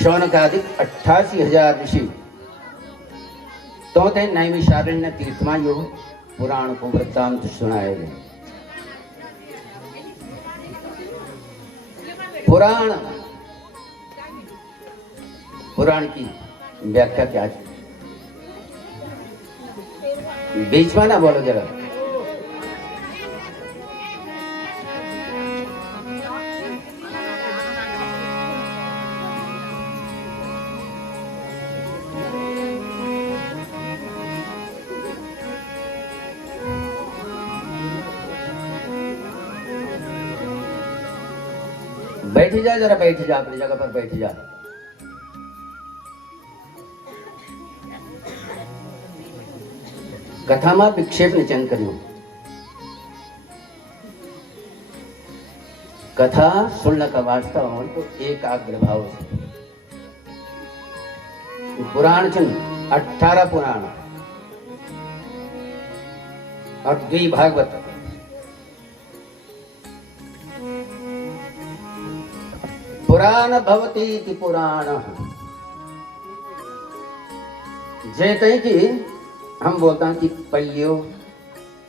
शौनकादिक 88,000 ऋषि तो ते नैमिषारण्य तीर्थ में यो पुराण को वृत्तांत सुनाए गए। पुराण की व्याख्या क्या है? बीच में ना बोलो जरा। बैठ जा जरा, बैठ जा, अपनी जगह पर बैठ जा। कथा में विक्षेप निचन करियो। कथा सुनने का वास्ता हो तो एकाग्र भाव से। पुराण चन 18 पुराण और 2 भागवत। पुराण भवती इति पुराण जेते कि हम बोलते हैं कि पल्लियो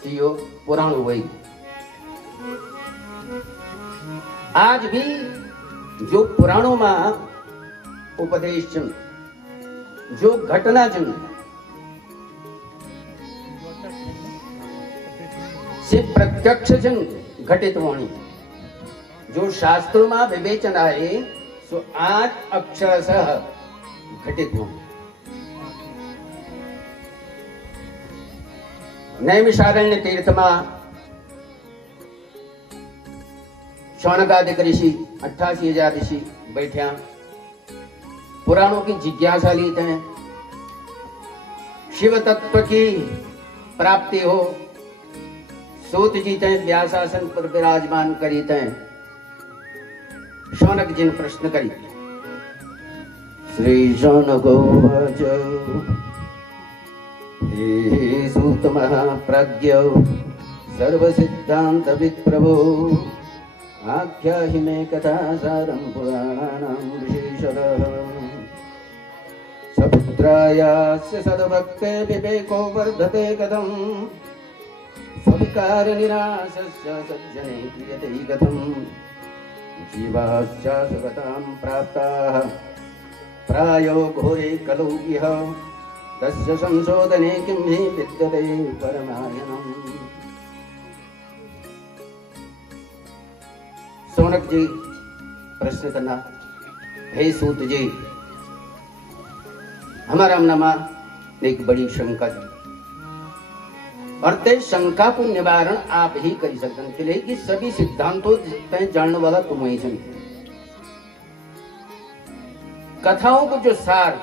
चियो पुराण हुई। आज भी जो पुराणों में उपदेश चन, जो घटना चन से प्रत्यक्ष चन घटित होनी, जो शास्त्रों में विवेचन आए सो आज अक्षरशः घटित हो। नैमिषारण्य तीर्थ में शौनकादिक ऋषि 88,000 ऋषि बैठ्या, पुराणों की जिज्ञासा ली थे, शिव तत्व की प्राप्ति हो। सूत जी थे व्यासासन पर विराजमान करी थे। शौनक जी ने प्रश्न करी। श्री शौनको वाच, हे सूत महाप्रज्ञ सर्व सिद्धांत विप्रभो, आख्याहि मे कथा सारं पुराणानां विशेषतः। सपुत्रायास्य सद्भक्ते विवेको वर्धते कथं, स्वविकार निराशस्य सज्जने क्रियते कथं। जीवाश्च सुगतां प्राप्ताः प्रायो घोरे कलौ इह, तस्य संशोधने किं हि विद्यते परमायनम्। शौनक जी प्रश्न करना, हे सूत जी, हमारा मनमा एक बड़ी शंका थी और ते शंका को निवारण आप ही कर सकते के लिए कि सभी सिद्धांतों तय जानने वाला तुम ही जन। कथाओं को जो सार,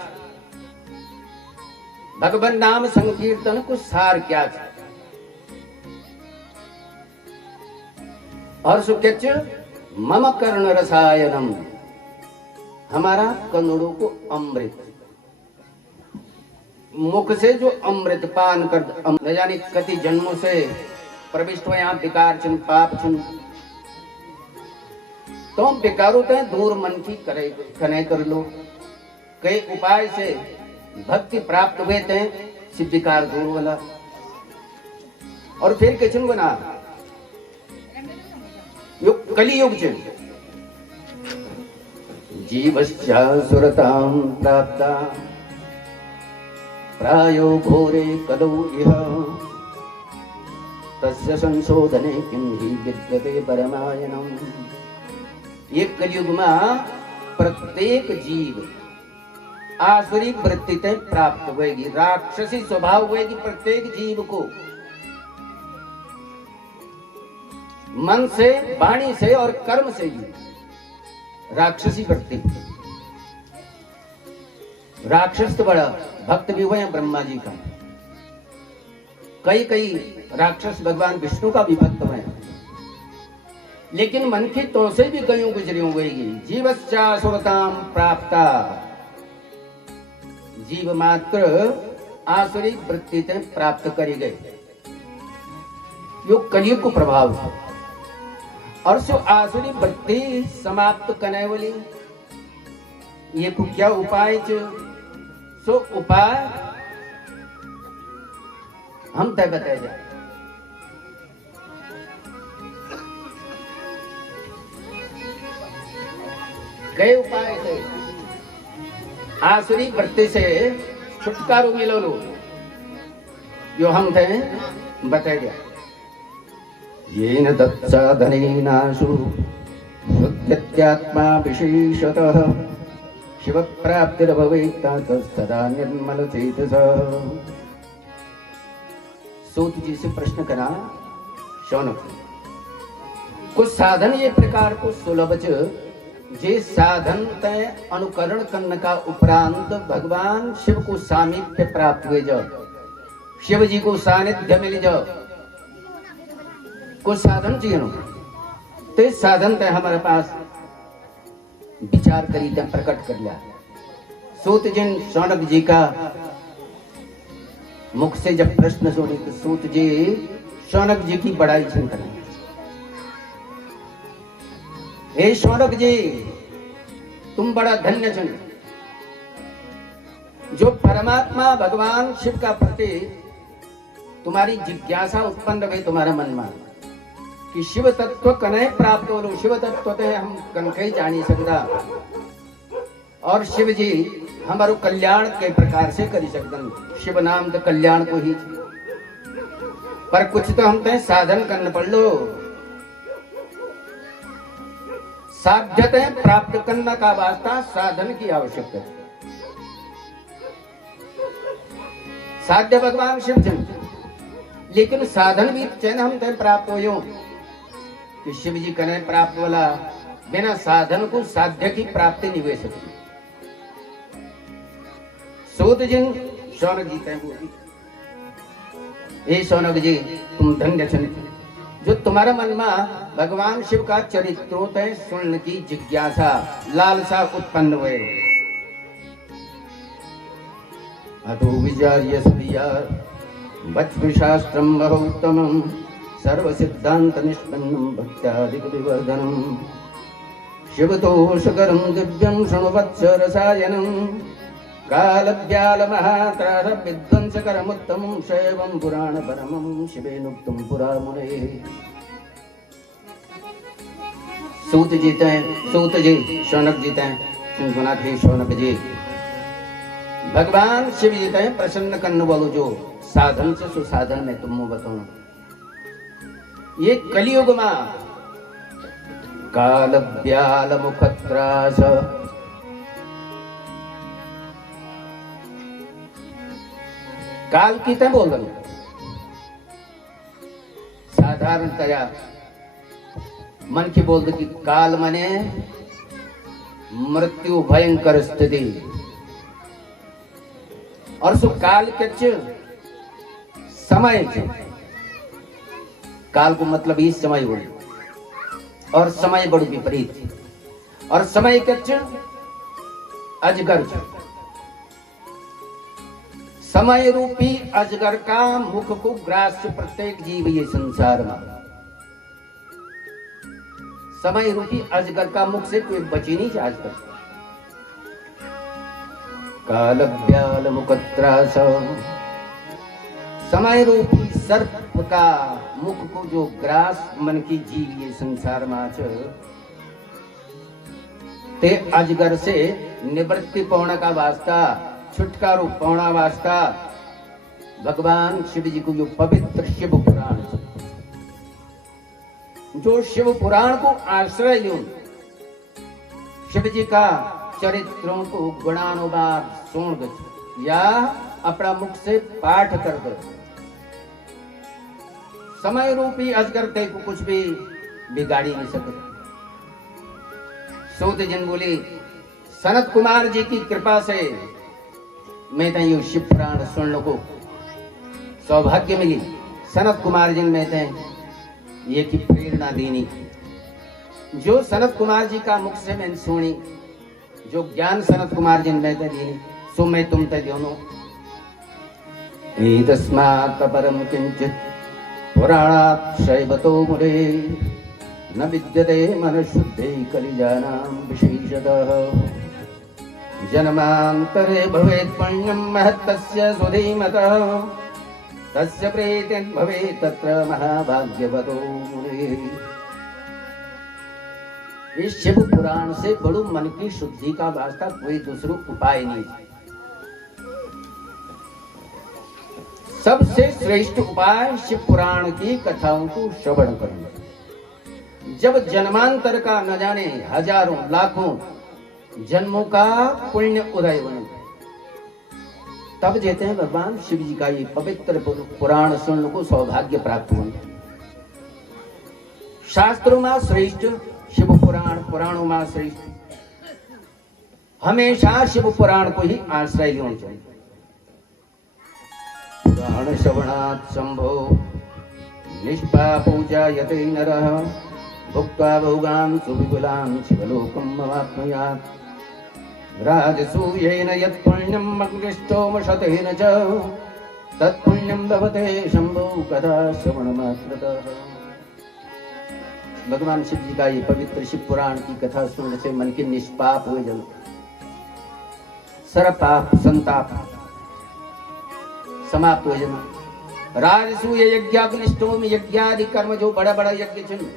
भगवान नाम संकीर्तन को सार क्या था और सुकेच मम कर्ण रसायनम, हमारा कन्नड़ों को अमृत, मुख से जो अमृत पान कर न जाने कति जन्मों से प्रविष्ट हुए यहाँ विकार चुन पाप चुन, तो विकारों तय दूर मन की कने कर लो। कई उपाय से भक्ति प्राप्त हुए थे सिद्ध विकार दूर वाला। और फिर किचन बना युग कलियुग चुन जीवश्चा सुरतां प्राप्ता प्रायो घोरे कलौ इह, तस्य संशोधने किं हि विद्यते परमायनम्। ये कलयुग में प्रत्येक जीव आसुरी वृत्ति तय प्राप्त होगी, राक्षसी स्वभाव होगी प्रत्येक जीव को। मन से, वाणी से और कर्म से ही राक्षसी वृत्ति। राक्षस तो बड़ा भक्त भी हुए हैं ब्रह्मा जी का, कई राक्षस भगवान विष्णु का भी भक्त हुए हैं, लेकिन मन की तो से भी कईयों गुजरी हुई। जीवश्चा सुरतां प्राप्ता, जीव मात्र आसुरी वृत्ति से प्राप्त करी गए। यो कलयुग को प्रभाव है और सो आसुरी वृत्ति समाप्त करने वाली, ये को क्या उपाय च सो उपाय हम तय बताए जाए। कई उपाय थे आसुरी वृत्ति से छुटकारो मिलो लो जो हम थे बताए जाए। ये न तत्साधनेनाशु शुद्ध्यत्यात्मा विशेषतः शिव प्राप्तिर्भवेत् तदा निर्मल चेतसः। सूत जी से प्रश्न करा शौनक, कुछ साधन ये प्रकार को सुलभ जे साधन तय अनुकरण करने का उपरांत भगवान शिव को सामीप्य प्राप्त हुए जो शिव जी को सानिध्य मिल जाओ। कुछ साधन चाहिए तो साधन तय हमारे पास विचार करी तय प्रकट कर लिया। सूत जिन शौनक जी का मुख से जब प्रश्न सुनी तो सूत जी शौनक जी की बड़ाई चिंतन। हे शौनक जी तुम बड़ा धन्य जन जो परमात्मा भगवान शिव का प्रति तुम्हारी जिज्ञासा उत्पन्न हुई तुम्हारा मन में कि शिव तत्व कने प्राप्त हो। शिव तत्व तो हम कनके जानी सकता और शिव जी हमारो कल्याण के प्रकार से करी सकते। शिव नाम तो कल्याण को ही पर कुछ तो हम तय साधन करना पड़ लो। साध्यते प्राप्त करने का वास्ता साधन की आवश्यकता है। साध्य भगवान शिव जन लेकिन साधन भी चैन हम तय प्राप्त हो यूं कि शिव जी कने प्राप्त वाला बिना साधन को साध्य की प्राप्ति नहीं हो सकती। सूत जिन शौनक जी तय बोली, हे शौनक जी तुम धन्य छन जो तुम्हारा मन में भगवान शिव का चरित्रों तय सुनने की जिज्ञासा लालसा उत्पन्न हुए। अतो विचार्य सवियार वज्रशास्त्रम बहुत्तमं सर्व सिद्धांत निष्पन्नं भक्त्यादिक विवर्धनं शिवतोषकरं दिव्यं शृणुवत्स रसायनं कालव्याल महात्रास विध्वंसकरमुत्तमं शैवं पुराण परमं शिवेनुक्तं पुरा मुने। सूत जी शौनक जी तय सुना थे शौनक जी भगवान शिव जी तय प्रसन्न करने वालों जो साधन से सुसाधन में तुम बताऊं ये कलियुग में काल व्याल मुखत्रास काल की तय बोल रहा साधारणतया मन की बोल कि काल मने मृत्यु भयंकर स्थिति और सो काल के समय काल को मतलब ही समय हो और समय बड़ो विपरीत और समय के अजगर समय रूपी अजगर का मुख को ग्रास्य प्रत्येक जीव ये संसार में समय रूपी अजगर का मुख से कोई बची नहीं चाह सकता। काल व्याल मुखत्रास समय रूपी सर्प का मुख को जो ग्रास मन की जीव ये संसार में ते अजगर से निवृत्ति पाने का वास्ता छुटकारो पाना वास्ता भगवान शिव जी को जो पवित्र शिव पुराण जो शिव पुराण को आश्रय लो शिव जी का चरित्रों को गुणानुवाद सुन दो या अपना मुख से पाठ कर दो। समय रूपी अजगर ते को कुछ भी बिगाड़ी नहीं सकते। सूत जिन बोली सनत कुमार जी की कृपा से मैं तो ये शिव पुराण सुन लो को सौभाग्य मिली। सनत कुमार जी में तो ये की प्रेरणा देनी जो सनत कुमार जी का मुख से मैंने सुनी जो ज्ञान सनत कुमार जी में तो देनी सो मैं तुम ते दोनों तस्मात् परम किंचित पुराणात् शैवतो मुरे न विद्यते मन शुद्धे कलिजानां विशेषतः। जन्मांतरे भवेत् पुण्यं महत्तस्य सुधीमतः तस्य प्रीतिर् भवेत् तत्र महाभाग्यवतो मुनिः। इस शिव पुराण से बड़ू मन की शुद्धि का वास्ता कोई दूसरा उपाय नहीं। सबसे श्रेष्ठ उपाय शिव पुराण की कथाओं को श्रवण करना। जब जन्मांतर का न जाने हजारों लाखों जन्मों का पुण्य उदय बने, तब कहते हैं भगवान शिव जी का ये पवित्र पुराण सुनने को सौभाग्य प्राप्त हुआ। शास्त्रों में श्रेष्ठ शिव पुराण, पुराणों में श्रेष्ठ, हमेशा शिव पुराण को ही आश्रय लेना चाहिए। पुराण श्रवणात् शंभो निष्पापूजायते नरः भुक्त्वा भोगान् सुविपुलान् शिवलोकं मवाप्नुयात्। राजसूयेन यत्पुण्यम् अग्निष्टोमशतेन च तत्पुण्यं लभते शंभो कदा श्रवणमात्रतः। भगवान शिव जी का ये पवित्र शिव पुराण की कथा सुनने से मन के निष्पाप हुए जल सरपाप संताप समाप्त हो जाना। राजसूय यज्ञाग्निष्टोम यज्ञादि कर्म जो बड़ा बड़ा यज्ञ चुन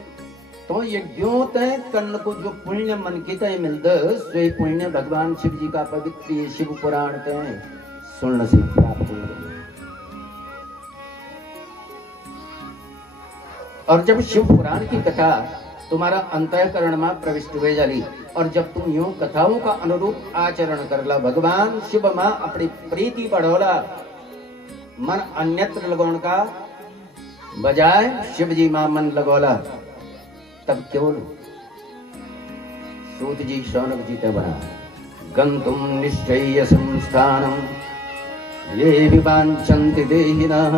तो यज्ञों तय कर्ण को जो पुण्य मन की तय मिलता स्वे पुण्य भगवान शिव जी का पवित्र ये शिव पुराण तय सुनने से प्राप्त हो जाए। और जब शिव पुराण की कथा तुम्हारा अंतःकरण में प्रविष्ट हुए जाली और जब तुम यूं कथाओं का अनुरूप आचरण करला, भगवान शिव मां अपनी प्रीति बढ़ोला, मन अन्यत्र लगोण का बजाय शिव जी मां मन लगोला, तब केवल सूत जी शौनक जी ते बना गंतुम निश्चय संस्थानम ये विवांछन्ति देहिनः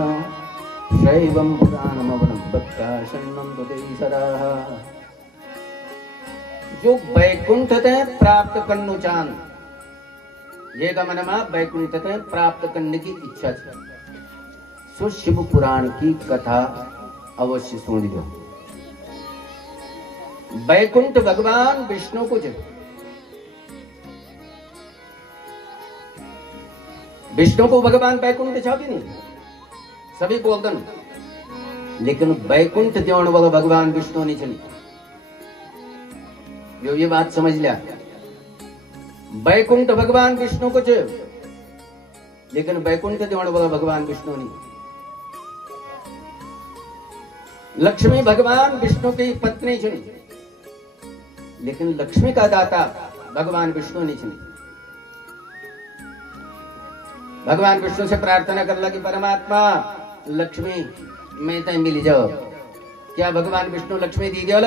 शैवं पुराणमवनं भक्ता शरणं ते सदा। जो वैकुंठ ते प्राप्त करनु चान ये मन में वैकुंठ ते प्राप्त करने की इच्छा है, सो शिव पुराण की कथा अवश्य सुन लो। वैकुंठ भगवान विष्णु को जब विष्णु को भगवान वैकुंठ चाहती नहीं सभी बोलते, लेकिन वैकुंठ देने वाला भगवान विष्णु नहीं चली। जो ये बात समझ लिया, वैकुंठ भगवान विष्णु को च लेकिन वैकुंठ देने वाला भगवान विष्णु नहीं। लक्ष्मी भगवान विष्णु की पत्नी चुनी, लेकिन लक्ष्मी का दाता भगवान विष्णु नहीं चुनी। भगवान विष्णु से प्रार्थना कर लगी, परमात्मा लक्ष्मी मैं तय मिल जाओ। क्या भगवान विष्णु लक्ष्मी दी दिया?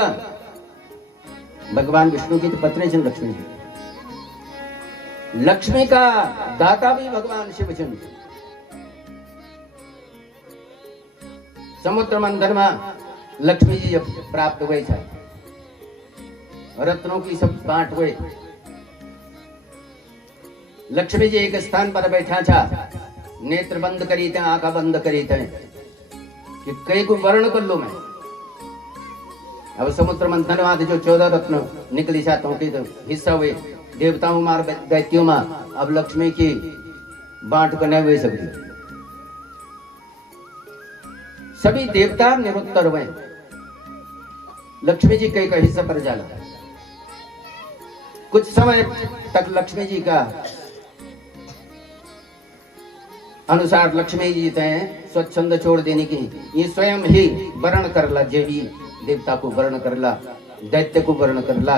भगवान विष्णु की तो पत्नी चंद लक्ष्मी जी। लक्ष्मी का दाता भी भगवान शिव चंद। समुद्र मंथन में लक्ष्मी जी जब प्राप्त हुए थे, रत्नों की सब बांट हुए, लक्ष्मी जी एक स्थान पर बैठा था, नेत्र बंद करी थे, आंखा बंद करी थे कि कई को वर्ण कर लो मैं। अब समुद्र मंथन में जो 14 रत्न निकली जातों के तो हिस्सा हुए देवताओं मार दैत्यों में, अब लक्ष्मी की बांट करने हुए सकती। सभी देवता निरुत्तर हुए, लक्ष्मी जी कई का हिस्सा पर जाला। कुछ समय तक लक्ष्मी जी का अनुसार लक्ष्मी जी तय स्वच्छंद छोड़ देने की, ये स्वयं ही वर्ण करला, देवी देवता को वर्ण करला, दैत्य को वर्ण करला,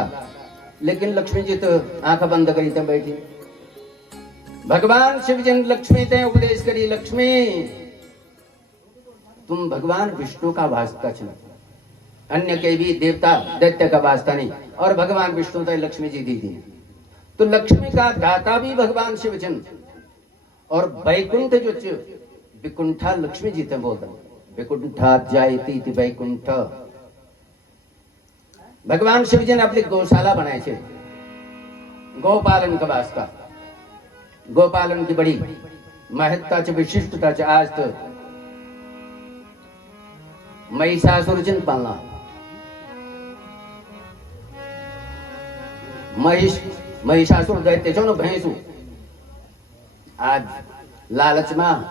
लेकिन लक्ष्मी जी तो आंख बंद करी थे बैठी। भगवान शिव जी ने लक्ष्मी तय उपदेश करी, लक्ष्मी तुम भगवान विष्णु का वास्ता चलो, अन्य के भी देवता दैत्य का वास्ता नहीं, और भगवान विष्णु तय लक्ष्मी जी दी थी। तो लक्ष्मी का दाता भी भगवान शिव चंद, और वैकुंठ जो विकुंठा लक्ष्मी जी थे बोलते, विकुंठा जायती थी वैकुंठ। भगवान शिव जी ने अपनी गौशाला बनाए थे गौपालन का वास्ता। गोपालन की बड़ी महत्ता च विशिष्टता च। आज तो महिषासुर चिन्ह पालना, महिष महिषासुर दैत्य छो न भैंसु आज लालच में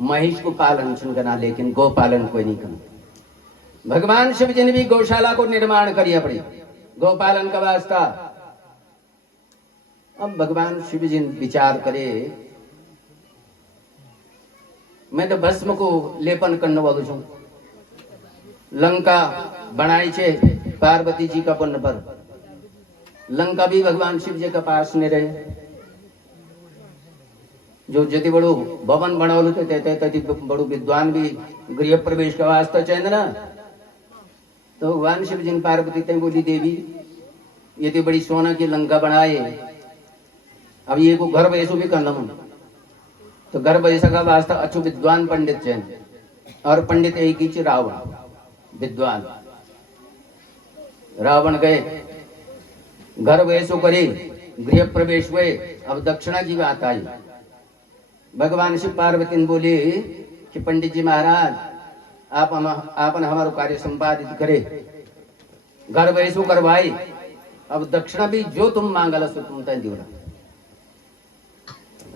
महिष को पालन छन करना, लेकिन गौ पालन कोई नहीं करना। भगवान शिव जी ने भी गौशाला को निर्माण करिए पड़ी गौपालन का वास्ता। अब भगवान शिव जी विचार करे, मैं तो भस्म को लेपन करने वालों छू। लंका बनाई छे पार्वती जी का पुण्य पर, लंका भी भगवान शिव जी का पास नहीं रहे। जो जति बड़ो भवन बनावल तति बड़ो विद्वान भी गृह प्रवेश का वास्ता चाहिए ना। तो भगवान शिव जी ने पार्वती ते बोली, देवी ये बड़ी सोना की लंका बनाए, अब ये को घर वैसो भी करना मन। तो घर वैसा का वास्ता अच्छो विद्वान पंडित चाहिए, और पंडित एक ही रावण विद्वान। रावण गए घर वैसो करे, गृह प्रवेश हुए। अब दक्षिणा की बात आई। भगवान शिव पार्वती ने बोले कि पंडित जी महाराज आप हमारो कार्य संपादित करे, घर वैसो करवाई। अब दक्षिणा भी जो तुम मांगल सो तुम तय दिवला।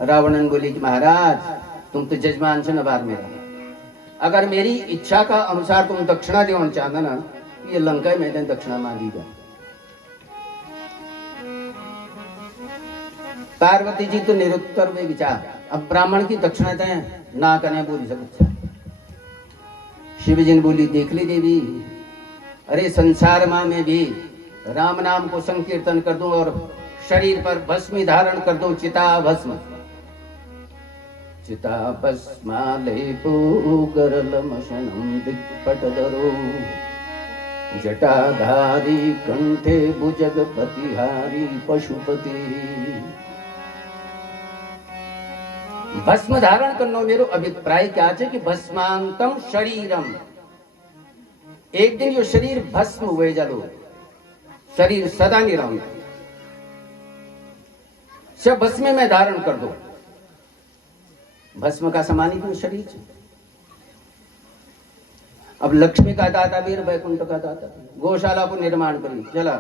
रावणन बोले कि महाराज तुम तो जजमान छे नबार मेरा, अगर मेरी इच्छा का अनुसार तुम दक्षिणा देना चाहता ना, ये लंका में तेन दक्षिणा मांगीगा। पार्वती जी तो निरुत्तर वे विचार। अब ब्राह्मण की दक्षिणा तय ना करने बोली सकता। शिव जी ने बोली, देख ली देवी, अरे संसार मां में भी राम नाम को संकीर्तन कर दूं और शरीर पर भस्मी धारण कर दूं, चिता भस्म। चिता भस्मालेपो गरलमशनं दिक्पटधरो, जटाधारी कंठे भुजगपतिहारी पशुपति। भस्म धारण करनो मेरो अभिप्राय क्या है कि भस्मांतम शरीरम। एक दिन जो शरीर भस्म हुए जलो, शरीर सदा नहीं रहूं, सब भस्म में धारण कर दो। भस्म का समान ही तो शरीर। अब लक्ष्मी का दाता वीर वैकुंठ का दाता, गौशाला को निर्माण करी। चला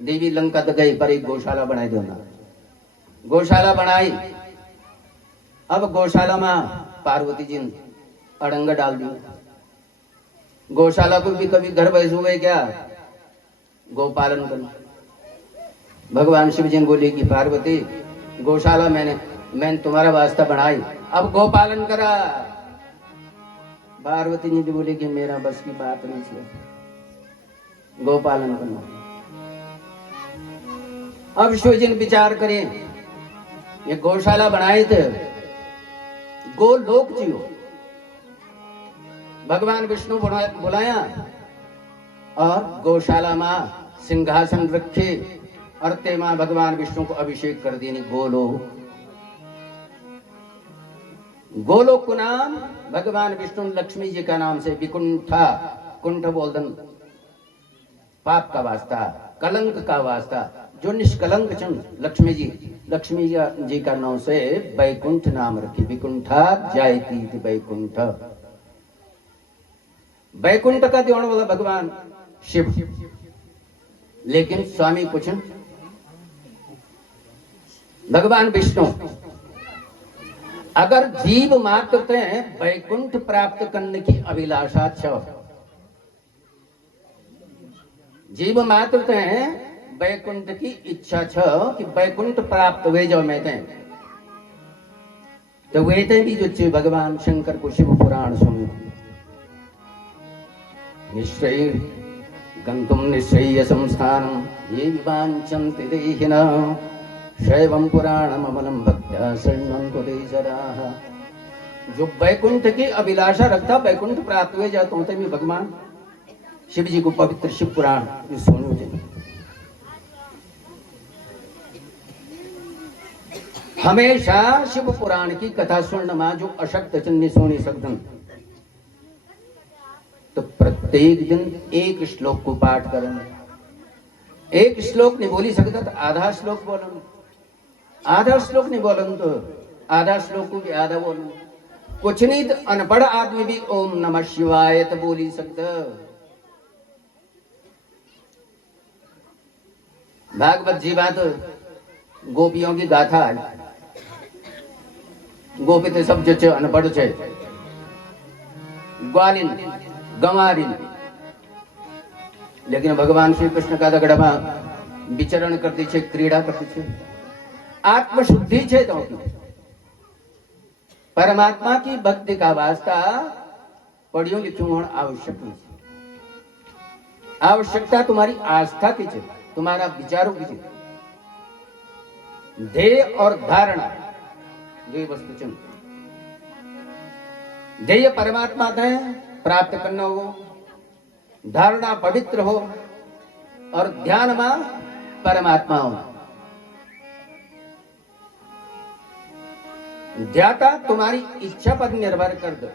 देवी लंका तो गई, पर एक गौशाला बनाई दो ना। गौशाला बनाई। अब गौशाला में पार्वती जी ने अड़ंगा डाल दी। गौशाला को भी कभी घर बैस हुए क्या, गौपालन करना। भगवान शिव जी ने बोले कि पार्वती गौशाला मैंने तुम्हारा वास्ता बनाई, अब गौपालन करा। पार्वती जी बोले कि मेरा बस की बात नहीं है, गौपालन करना। अब शिव जी ने विचार करें, ये गौशाला बनाए थे गोलोक जियो। भगवान विष्णु बुलाया और गौशाला में सिंहासन रखे और तेमा भगवान विष्णु को अभिषेक कर देनी। गोलोक को नाम भगवान विष्णु लक्ष्मी जी का नाम से विकुंठा, कुंठ बोलदन पाप का वास्ता, कलंक का वास्ता। जो निष्कलंक चंद लक्ष्मी जी का नाम से बैकुंठ नाम रखी। विकुंठा जायती बैकुंठ, बैकुंठ का देने वाला भगवान शिव। लेकिन स्वामी पूछन भगवान विष्णु, अगर जीव मात्र ते बैकुंठ प्राप्त करने की अभिलाषा छ, जीव मात्र ते बैकुंठ की इच्छा छ कि बैकुंठ प्राप्त हुए जाओ मैं तें, तो वे भी जो भगवान शंकर को शिव पुराण सुनो। निश्चय गंतुम निश्चय संस्थानम ये विवांचन्ति देहिना, शैवम पुराणम अमलम भक्त्या शरणं ते सदा। जो बैकुंठ की अभिलाषा रखता बैकुंठ प्राप्त हुए जाता होते में भगवान शिव जी को पवित्र शिव पुराण सुनो। हमेशा शिव पुराण की कथा सुनने में जो अशक्त चन्नी सोनी सकदन, तो प्रत्येक दिन एक श्लोक को पाठ करें। एक श्लोक नहीं बोली सकता तो आधा श्लोक बोलन, आधा श्लोक नहीं बोलन तो आधा श्लोक को भी आधा बोलन। कुछ नहीं तो अनपढ़ आदमी भी ओम नमः शिवाय तो बोल ही सकता। भागवत जी बात गोपियों की गाथा है। गोपी तो सब जो छे अनपढ़ छे, ग्वालिन गंवारिन, लेकिन भगवान श्री कृष्ण का दगड़ में विचरण करती छे, क्रीड़ा करती छे। आत्मशुद्धि छे तो परमात्मा की भक्ति का वास्ता पढ़ियो लिखियो होना आवश्यक नहीं। आवश्यकता तुम्हारी आस्था की छे, तुम्हारा विचारों की छे। ध्येय और धारणा जो वस्तु चुन, ध्येय परमात्मा है प्राप्त करना हो, धारणा पवित्र हो और ध्यान में परमात्मा हो। ध्याता तुम्हारी इच्छा पर निर्भर कर दो।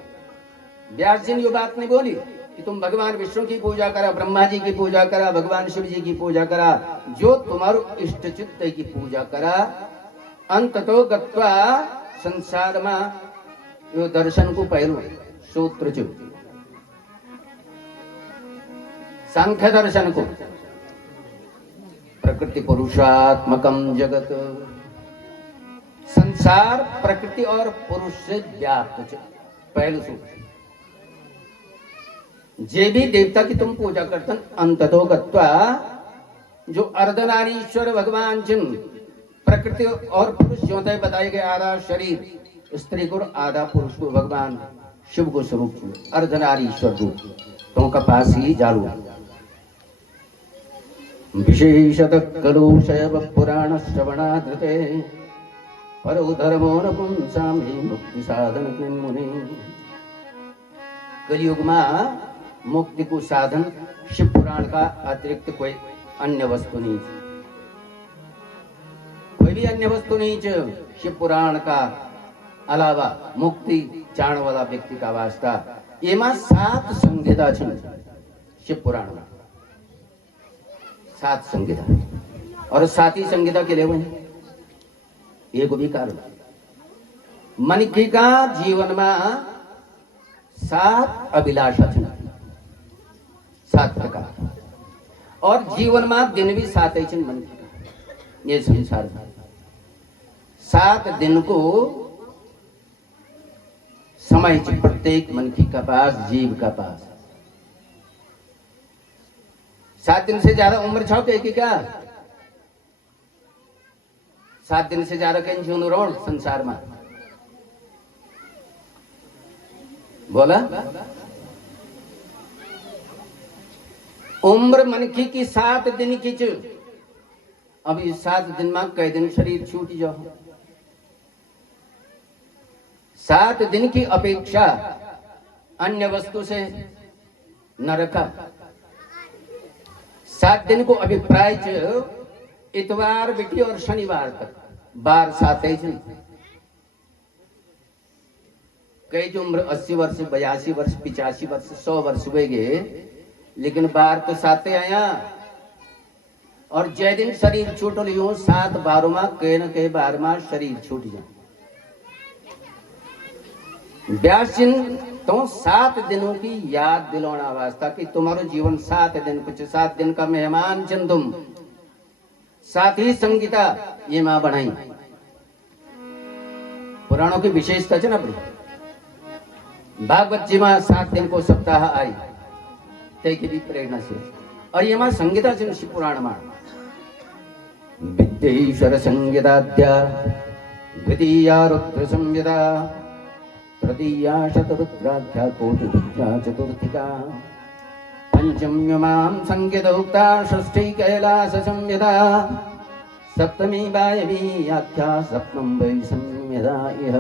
व्यास जी ने ये बात नहीं बोली कि तुम भगवान विष्णु की पूजा करा, ब्रह्मा जी की पूजा करा, भगवान शिव जी की पूजा करा। जो तुम्हारो इष्ट चित्त की पूजा करा, अंततो गत्वा संसार में यो दर्शन को पहलू सूत्र जो सांख्य दर्शन को प्रकृति पुरुषात्मकम जगत, संसार प्रकृति और पुरुष से व्याप्त पहलू सूत्र। जे भी देवता की तुम पूजा करते अंततो गत्वा, जो अर्धनारीश्वर भगवान जिन प्रकृति और पुरुष जो बताए गए, आधा शरीर स्त्री को, आधा पुरुष को, भगवान शिव को स्वरूप अर्धनारीश्वर रूप तो का पास ही जालू। विशेषतः खलु शैव पुराण श्रवणाधृते परो धर्मो न पुंसाम मुक्ति साधन मुनि। कलयुग में मुक्ति को साधन शिव पुराण का अतिरिक्त कोई अन्य वस्तु नहीं, कोई भी अन्य वस्तु नहीं। शिव पुराण का अलावा मुक्ति चाण वाला व्यक्ति का वास्ता एमा 7 संहिता छे। शिव पुराण में 7 संहिता और 7 ही संहिता के लिए एक भी कारण मनकी का जीवन में 7 अभिलाषा छे, 7 प्रकार। और जीवन में दिन भी 7 ही छे मनकी का। ये संसार में 7 दिन को समय छे प्रत्येक मनकी का पास, जीव का पास। 7 दिन से ज्यादा उम्र छाओ के क्या? 7 दिन से ज्यादा कहीं जीवन रोण संसार में बोला। उम्र मनकी की 7 दिन की च, अभी 7 दिन में कई दिन शरीर छूट जाओ। 7 दिन की अपेक्षा अन्य वस्तु से न रखा। 7 दिन को अभिप्राय इतवार बिटी और शनिवार तक, बार 7 ही। कई जो उम्र 80 वर्ष, 82 वर्ष, 85 वर्ष, 100 वर्ष हुए गए, लेकिन बार तो 7 आया। और जय दिन शरीर छूट लियो 7 बारों में कहीं न कहीं बार में शरीर छूट जाए। व्यास जी तो 7 दिनों की याद दिलाना वास्ता कि तुम्हारो जीवन 7 दिन कुछ, 7 दिन का मेहमान चंद तुम। 7 ही संगीता ये मां बनाई। पुराणों की विशेषता है ना अपनी। भागवत जी में 7 दिन को सप्ताह आई, ते की भी प्रेरणा से। और ये मां संगीता जी शिव पुराण में विद्येश्वर संगीताद्या, द्वितीया रुद्र संहिता, तृतीया शतरुद्राख्या कोटिरुद्रा चतुर्थिका, पंचम्यमां संगीतोक्ता षष्ठी कैलास संहिता, सप्तमी वायवी आख्या सप्तम वै संहिता इह।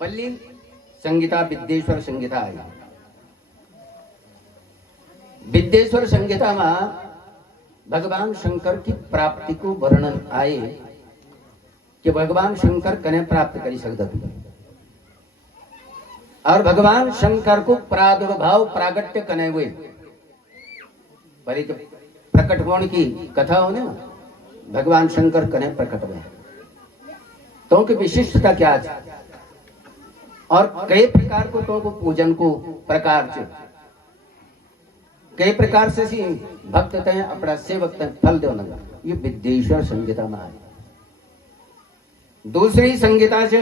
पल्ली संगीता विद्येश्वर संगीता आई। विद्येश्वर संगीता में भगवान शंकर की प्राप्ति को वर्णन आए कि भगवान शंकर कने प्राप्त कर सकता थे। और भगवान शंकर को प्रादुर्भाव प्रागट्य कने हुए, पर तो प्रकट होने की कथा होने ना, भगवान शंकर कने प्रकट हुए तो उनकी विशिष्टता क्या है और कई प्रकार को तो पूजन को प्रकार कई प्रकार से सी भक्त तय अपना सेवक तय फल देव नगर, ये विद्येश्वर संहिता में है। दूसरी संहिता से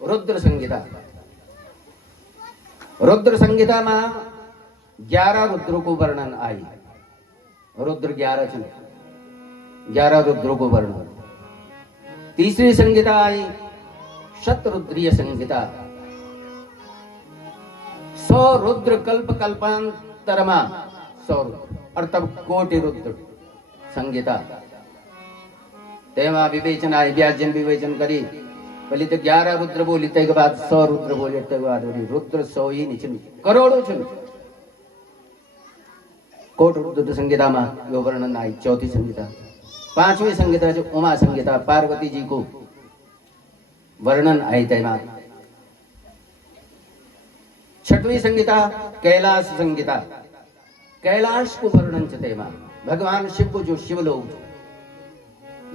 रुद्र संहिता। रुद्र संहिता में 11 रुद्रों को वर्णन आई। रुद्र 11 छन, 11 रुद्रों को वर्णन। तीसरी संहिता आई शतरुद्रीय संहिता। 100 रुद्र कल्प कल्पांतरमा 100 रुद्र और तब कोटि रुद्र संहिता। तेमा विवेचन आए, व्याजन विवेचन करी पहले तो 11 रुद्र बोली, ते के बाद 100 रुद्र बोले, ते के बाद रुद्र 100 ही नहीं करोड़ों छन। कोट रुद्र संहिता में यो वर्णन आई। चौथी संहिता। पांचवी संहिता जो उमा संहिता, पार्वती जी को वर्णन आई तेमा। छठवीं संहिता कैलाश संहिता। कैलाश को वर्णन तेमा, भगवान शिव को जो शिवलोक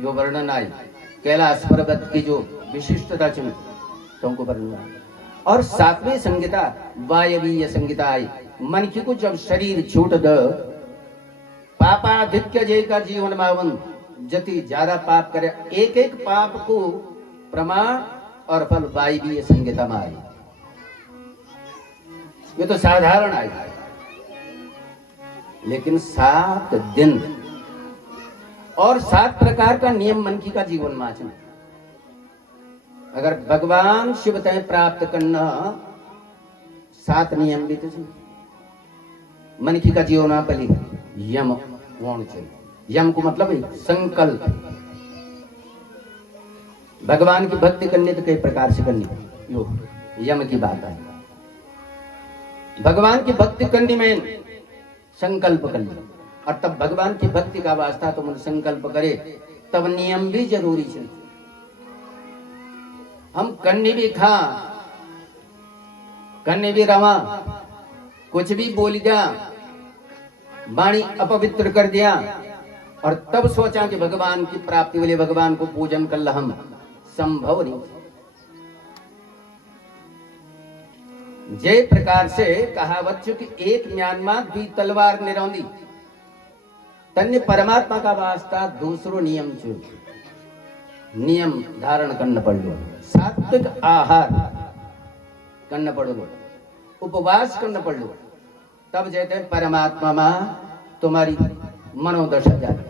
जो वर्णन आई। कैलाश पर्वत की जो विशिष्टता चिन्ह तुमको वर्णन आई। और 7वीं संहिता वायवीय संहिता आई। मन की को जब शरीर छूट द पापाधिक्य जय का जीवन मावन, जति ज्यादा पाप करे एक एक पाप को प्रमाण और फल वायवीय संहिता में आई। ये तो साधारण आई, लेकिन 7 दिन और 7 प्रकार का नियम मन की का जीवन माचन। अगर भगवान शिव तय प्राप्त करना 7 नियम भी तो मन की का जीवन पहले यम होना चाहिए। यम को मतलब है संकल्प। भगवान की भक्ति करनी तो कई प्रकार से करनी, यो यम की बात है। भगवान की भक्ति करने में संकल्प करनी, और तब भगवान की भक्ति का वास्ता तुम संकल्प करे, तब नियम भी जरूरी है। हम करने भी खा, करने भी रवा, कुछ भी बोल गया, वाणी अपवित्र कर दिया, और तब सोचा कि भगवान की प्राप्ति वाले भगवान को पूजन कर ला, हम संभव नहीं। जय प्रकार से कहावत कि एक म्यांमार 2 तलवार निरौंदी, तन्य परमात्मा का वास्ता दूसरो नियम छो। नियम धारण करना पड़ो, सात्विक आहार करना पड़ो, उपवास करना पड़ो, तब जैसे परमात्मा में तुम्हारी मनोदशा जाए।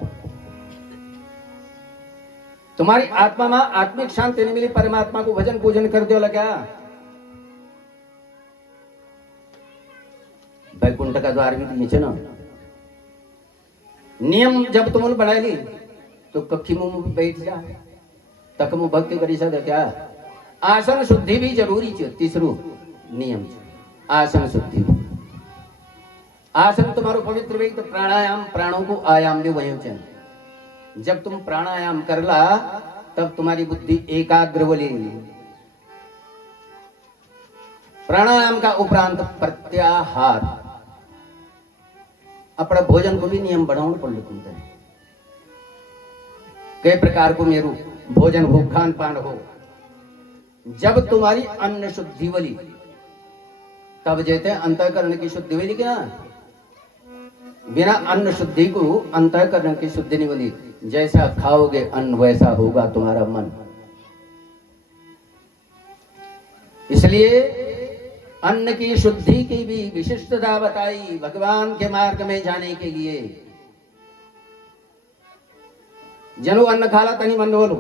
तुम्हारी आत्मा में आत्मिक शांति नहीं मिली, परमात्मा को भजन पूजन कर दो लगा। वैकुंठ का द्वार भी नीचे ना। नियम जब तुमने बना ली तो कखी मुंह बैठ जा, तक मुंह भक्ति करी सकते क्या। आसन शुद्धि भी जरूरी है। तीसरो नियम आसन शुद्धि। आसन तुम्हारो पवित्र भी तो प्राणायाम, प्राणों को आयाम भी वही चाहिए। जब तुम प्राणायाम करला तब तुम्हारी बुद्धि एकाग्र बोलेगी। प्राणायाम का उपरांत प्रत्याहार, अपना भोजन को भी नियम बढ़ाना पड़ तुमसे। कई प्रकार को मेरू भोजन हो, खान पान हो। जब तुम्हारी अन्न शुद्धि बोली तब जैसे अंतःकरण की शुद्धि बोली क्या। बिना अन्न शुद्धि को अंतःकरण की शुद्धि नहीं बोली। जैसा खाओगे अन्न वैसा होगा तुम्हारा मन। इसलिए अन्न की शुद्धि की भी विशिष्टता बताई भगवान के मार्ग में जाने के लिए। जनो अन्न खाला तनी मन बोलो,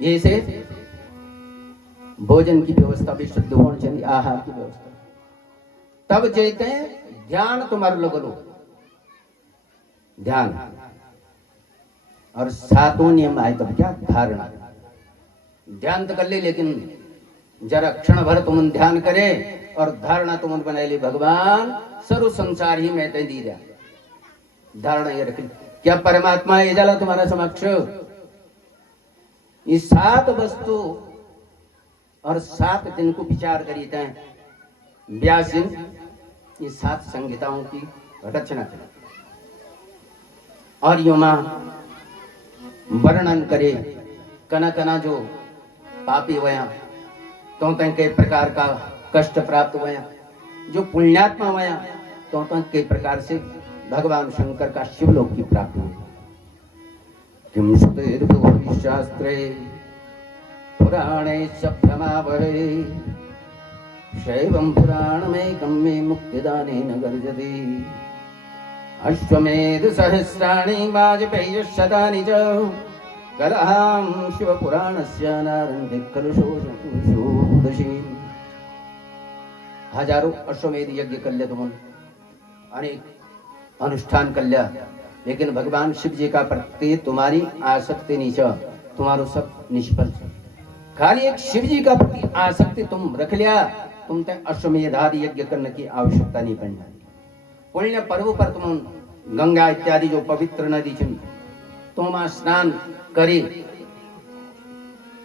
ये से भोजन की व्यवस्था भी शुद्ध होनी चाहिए, आहार की व्यवस्था। तब जैते ध्यान तुम्हारे लोग लो, ध्यान। और 7वां नियम आए तब क्या, धारणा। ध्यान तो कर ले, लेकिन जरा क्षण भर तुम ध्यान करे और धारणा तुम बना ली, भगवान सर्व संसार ही मैं तय दी रहा। धारणा ये रख, क्या परमात्मा ये जाला तुम्हारा समक्ष। ये 7 वस्तु और 7 दिन को विचार करी थे व्यास जी। ये 7 संहिताओं की रचना करें और युमा वर्णन करे कना कना जो पापी वया तो कई प्रकार का कष्ट प्राप्त हुआ, जो पुण्यात्मा हुआ तो कई प्रकार से भगवान शंकर का शिवलोक की प्राप्ति हुई। किम श्रुतेर्भुवि शास्त्रे पुराणे सभ्रमावहे शैवं पुराणमेकं मे मुक्तिदानेन गर्जति अश्वमेध सहस्राणि वाजपेयशतानि च कलहां शिवपुराणस्य नारंदे कलशोषोदशी। हजारों अश्वमेध यज्ञ कर लिया तुमने, अनेक अनुष्ठान कर लिया, लेकिन भगवान शिव जी का प्रति तुम्हारी आसक्ति नीचा, तुम्हारो सब निष्फल। खाली एक शिव जी का प्रति आसक्ति तुम रख लिया, तुम ते अश्वमेध आदि यज्ञ करने की आवश्यकता नहीं पड़ना। पुण्य पर्व पर तुम गंगा इत्यादि जो पवित्र नदी चुन तुम स्नान करे,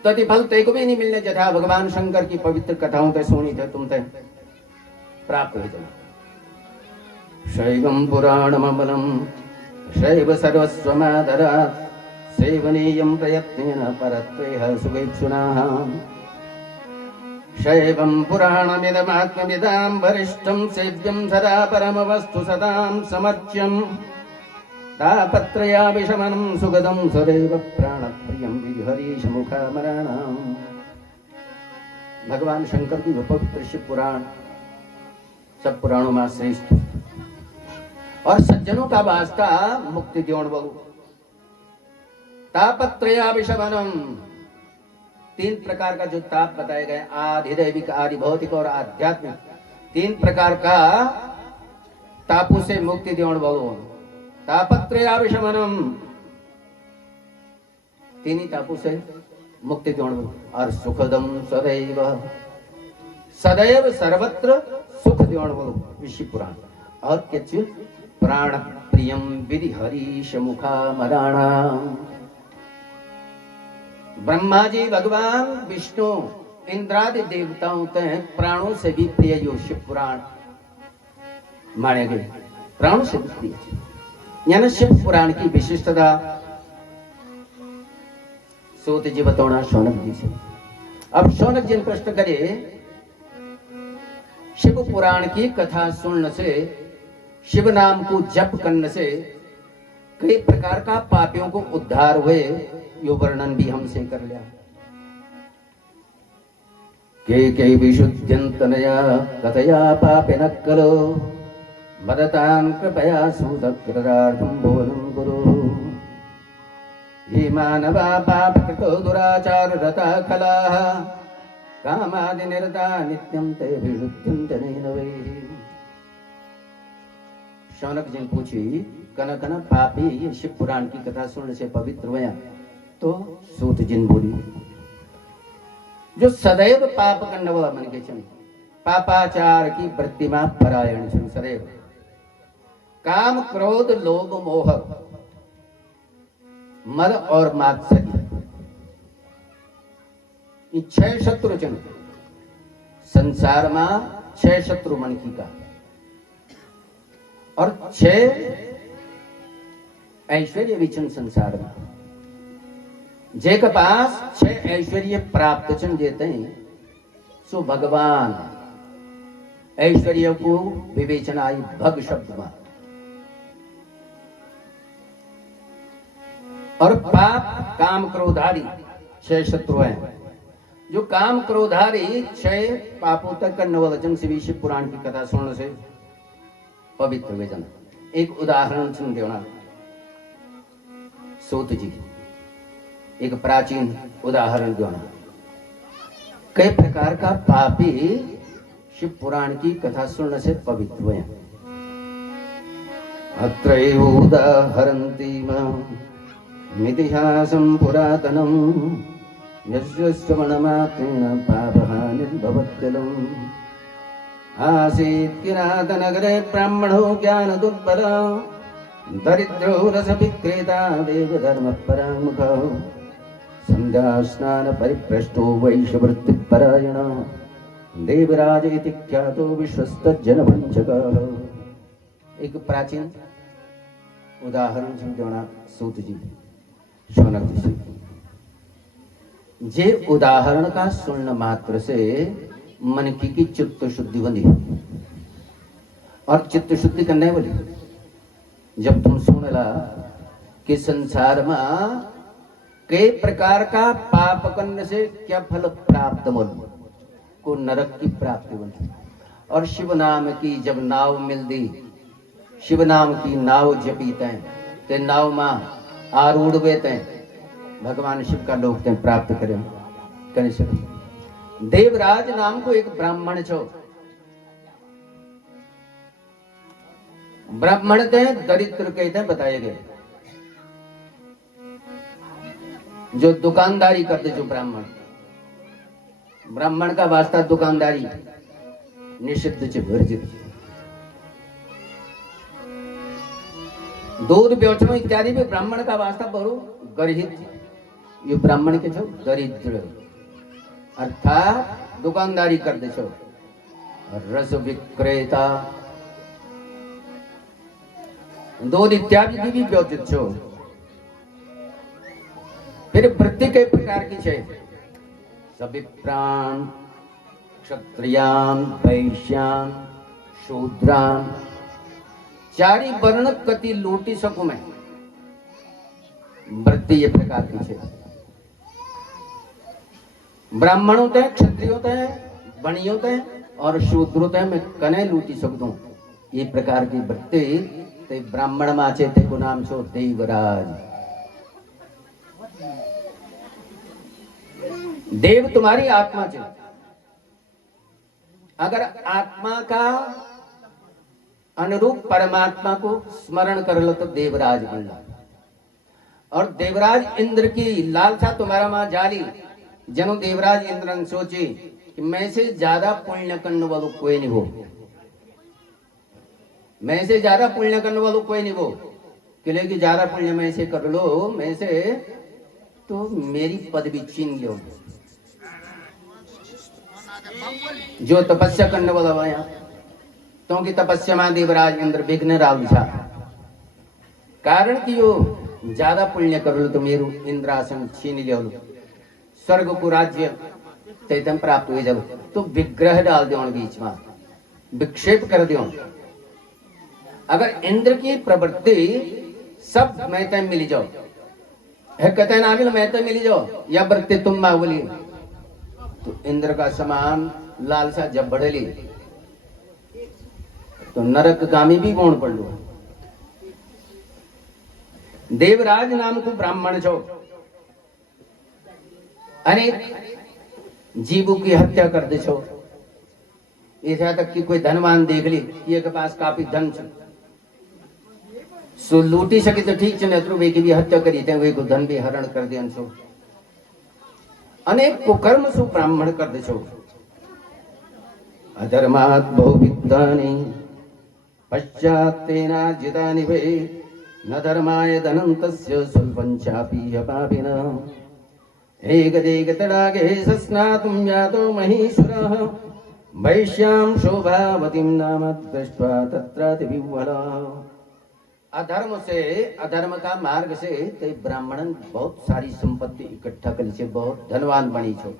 तति फल तेको भी नहीं मिलने जथा भगवान शंकर की पवित्र कथाओं ते सुनी थे तुम ते प्राप्त हो जाए। शैवं पुराणमबलं शैव सर्वस्वमादरात् सेवनीयं प्रयत्नेन परत्वेह सुगैक्षुणाः। शैवं पुराणमिदमात्मविदां वरिष्ठं सेव्यं सदा परमवस्तु सदां समर्च्यं तापत्रयाभिशमनं सुगदं सदैव प्राणप्रियं विहरीशमुखामराणाम्। भगवान शंकर की पवित्र शिव पुराण सब पुराणों में श्रेष्ठ और सज्जनों का वास्ता मुक्ति दियोण बहु। तापत्रयाभिशमनम, तीन प्रकार का जो ताप बताए गए, आदि दैविक, आदि भौतिक और आध्यात्मिक, तीन प्रकार का तापों से मुक्ति दियोण बहु। तापत्रयाभिशमनम, तीन ही तापों से मुक्ति दियोण बहु। और सुखदम सदैव, सदैव सर्वत्र सुख दियोण बहु शिव पुराण। और किच प्राण प्रियम विधि हरीश मुखामराणा। ब्रह्मा जी, भगवान विष्णु, इंद्रादि देवताओं के प्राणों से भी प्रिय यो शिव पुराण माने गए, प्राणों से भी प्रिय। यानी शिव पुराण की विशिष्टता सूत जी बताना शौनक जी से। अब शौनक जी ने प्रश्न करे, शिव पुराण की कथा सुनने से, शिव नाम को जप करने से कई प्रकार का पापियों को उद्धार हुए, यो वर्णन भी हमसे कर लिया। के विशुद्ध्यंतनया कथया पापिन करो वदतां कृपया सूतकृतार्थं बोलं कुरु। ये मानवा पापकृतो दुराचार रता खलाः कामादि निरता नित्यं ते विशुद्ध्यंतनेन वै। शौनक जी ने पूछी, कन कन पापी ये शिव पुराण की कथा सुनने से पवित्र हुआ? तो सूत जिन बोली, जो सदैव पाप करने वाला मन के चन, पापाचार की वृत्ति में परायण छन, सदैव काम क्रोध लोभ मोह मद और मात्सर्य, ये 6 शत्रु चन संसार में, 6 शत्रु मन की का, और 6 ऐश्वर्य विचन संसार में। जे के पास 6 ऐश्वर्य प्राप्त चन देते हैं, सो भगवान ऐश्वर्य को विवेचना आई भग शब्द में। और पाप काम क्रोधारी 6 शत्रु हैं, जो काम क्रोधारी 6 पापों तक करने वाला जन से भी शिव पुराण की कथा सुनने से पवित्र हुए जन। एक उदाहरण सुन देना सूत जी, एक प्राचीन उदाहरण देना। कई प्रकार का पापी शिव पुराण की कथा सुनने से पवित्र हुए। अत्रैव उदाहरन्ति मितिहासं पुरातनं यस्य श्रवणमात्रेण पापहानिर्भवत्यलम्। आसीत् किरातनगरे ब्राह्मणो ज्ञानदुर्बलः दरिद्रो रसविक्रेता देवधर्मपराङ्मुखः। सन्ध्यास्नानपरिभ्रष्टो वैश्यवृत्तिपरायणः देवराज इति ख्यातो विश्वस्तजनवञ्चकः। एक प्राचीन उदाहरण समझाना सूत जी शौनक जी से। जे उदाहरण का सुनने मात्र से मन की चित्त शुद्धि बनी। और चित्त शुद्धि करने बोली। जब तुम सुन ला कि संसार में कई प्रकार का पाप करने से क्या फल प्राप्त बोलो, को नरक की प्राप्ति बोली। और शिव नाम की जब नाव मिल दी, शिव नाम की नाव जपीते ते नाव में आरूढ़ बेते भगवान शिव का लोक ते प्राप्त करें। कने से देवराज नाम को एक ब्राह्मण छो, ब्राह्मण ते दरिद्र कहते हैं बताए गए, जो दुकानदारी करते, जो ब्राह्मण, ब्राह्मण का वास्ता दुकानदारी निषिद्ध च वर्जित। दूध बेचनो इत्यादि भी ब्राह्मण का वास्ता बड़ो गर्हित। ये ब्राह्मण के छो दरिद्र, अर्थात दुकानदारी कर दे छो। रस विक्रेता, दूध इत्यादि की भी व्यवचित छो। फिर वृत्ति के प्रकार की छे, सभी प्राण, क्षत्रियान, वैश्यान, शूद्रान, चारी वर्ण कति लूटी सकूं मैं, वृत्ति ये प्रकार की छे। ब्राह्मणों ते, क्षत्रियों ते, वणियों ते और शूद्रों ते मैं कने लूटी सकूं, ये प्रकार की वृत्ति ते ब्राह्मण माचे ते को नाम छो देवराज। देव तुम्हारी आत्मा छे, अगर आत्मा का अनुरूप परमात्मा को स्मरण कर लो तो देवराज बन लो। और देवराज इंद्र की लालसा तुम्हारा मां जाली, जनो देवराज इंद्र सोचे कि मैं से ज्यादा पुण्य करने वालों कोई नहीं हो, मैं से ज्यादा पुण्य करने वालों कोई नहीं हो, किले की ज्यादा पुण्य मैं से कर लो, मैं से तो मेरी पदवी छीन लो। जो तपस्या करने वाला वाया, क्योंकि तपस्या में देवराज इंद्र विघ्न राव था, कारण कि यो ज्यादा पुण्य कर लो तो मेरू इंद्रासन छीन लियो, स्वर्ग को राज्य तैतम प्राप्त हो जाओ, तो विग्रह डाल दो बीच में, विक्षेप कर दो। अगर इंद्र की प्रवृत्ति सब मैं तय मिली जाओ, कहते ना मैं तय मिली जाओ, या वृत्ति तुम मांगोली, तो इंद्र का समान लालसा जब बढ़ेली तो नरक गामी भी गौण पड़ लो। देवराज नाम को ब्राह्मण छो, अनेक जीवों की हत्या कर दे छो। ऐसा तक कि कोई धनवान देख ली, ये के पास काफी धन छो, सो लूटी सके तो ठीक छे, नहीं वे की भी हत्या करी थे, वे को धन भी हरण कर दिया छो। अनेक कुकर्म सु ब्राह्मण कर दे छो। अधर्मात् बहुविद्धानि पश्चात्तेना जितानि वे, न धर्माय धनं तस्य स्वल्पं चापि अपापिनः। एकदेकतडागे सस्नातुं यातो महीश्वरः, वैश्यां शोभावतीं नाम दृष्ट्वा तत्रातिविह्वलः। अधर्म से, अधर्म का मार्ग से ते ब्राह्मणन बहुत सारी संपत्ति इकट्ठा करी छे, बहुत धनवान बनी छो।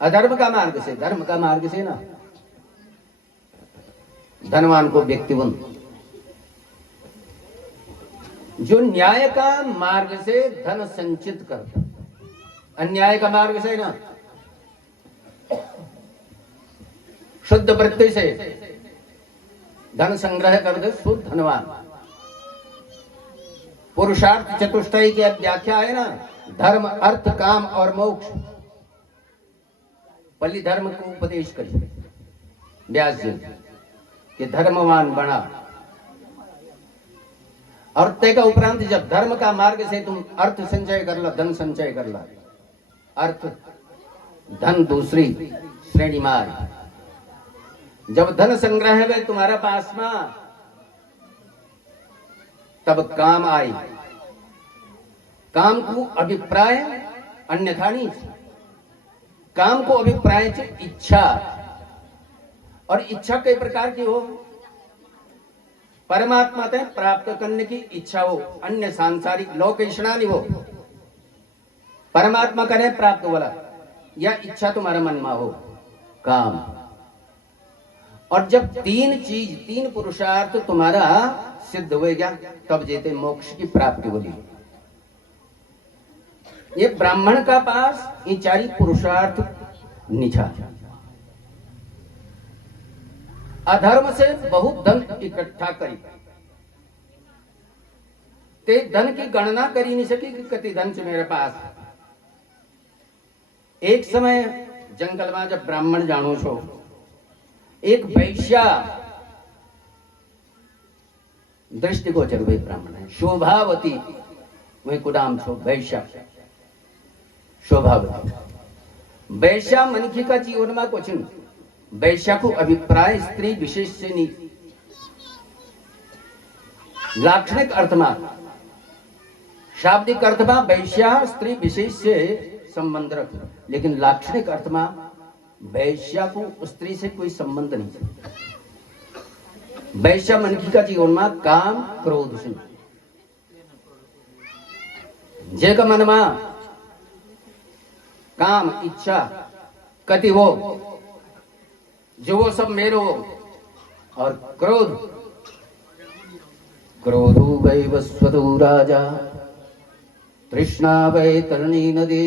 अधर्म का मार्ग से, धर्म का मार्ग से ना धनवान को व्यक्ति बन, जो न्याय का मार्ग से धन संचित करता, अन्याय का मार्ग से ना शुद्ध वृत्ति से धन संग्रह कर दे, शुद्ध धनवान। पुरुषार्थ चतुष्टय की व्याख्या है ना, धर्म, अर्थ, काम और मोक्ष। पहले धर्म को उपदेश करिए व्यास जी कि धर्मवान बना, और ते का उपरांत जब धर्म का मार्ग से तुम अर्थ संचय कर ला, धन संचय कर ला, अर्थ धन दूसरी श्रेणी मार, जब धन संग्रह है तुम्हारा पास में, तब काम आई। काम को अभिप्राय अन्यथा नहीं, काम को अभिप्राय से इच्छा, और इच्छा कई प्रकार की हो, परमात्मा ते प्राप्त करने की इच्छा हो, अन्य सांसारिक लोकेशना नहीं हो, परमात्मा करे प्राप्त वाला, या इच्छा तुम्हारे मन में हो काम, और जब तीन पुरुषार्थ तुम्हारा सिद्ध हो गया तब जेते मोक्ष की प्राप्ति होगी। ये ब्राह्मण का पास ये चारी पुरुषार्थ निछा। अधर्म से बहुत धन इकट्ठा करी, ते धन की गणना करी नहीं सकी कि कति धन से मेरे पास। एक समय जंगल में जब ब्राह्मण जानो छो, एक वैश्या दृष्टिगोचर हुई ब्राह्मण है, शोभावती वही कुदाम छो वैश्या शोभावती। वैश्या मनखी का जीवन में कुछ नहीं, वैश्या को अभिप्राय स्त्री विशेष से नहीं, लाक्षणिक अर्थ में शाब्दिक अर्थ में वैश्या स्त्री विशेष से संबंध रख, लेकिन लाक्षणिक अर्थ में वैश्या को स्त्री से कोई संबंध नहीं। वैश्या मनखी का जीवन में काम क्रोध से जे का मन में काम इच्छा कति हो जो वो सब मेरो, और क्रोधो वै वस्वतो राजा तृष्णा वै तरणी नदी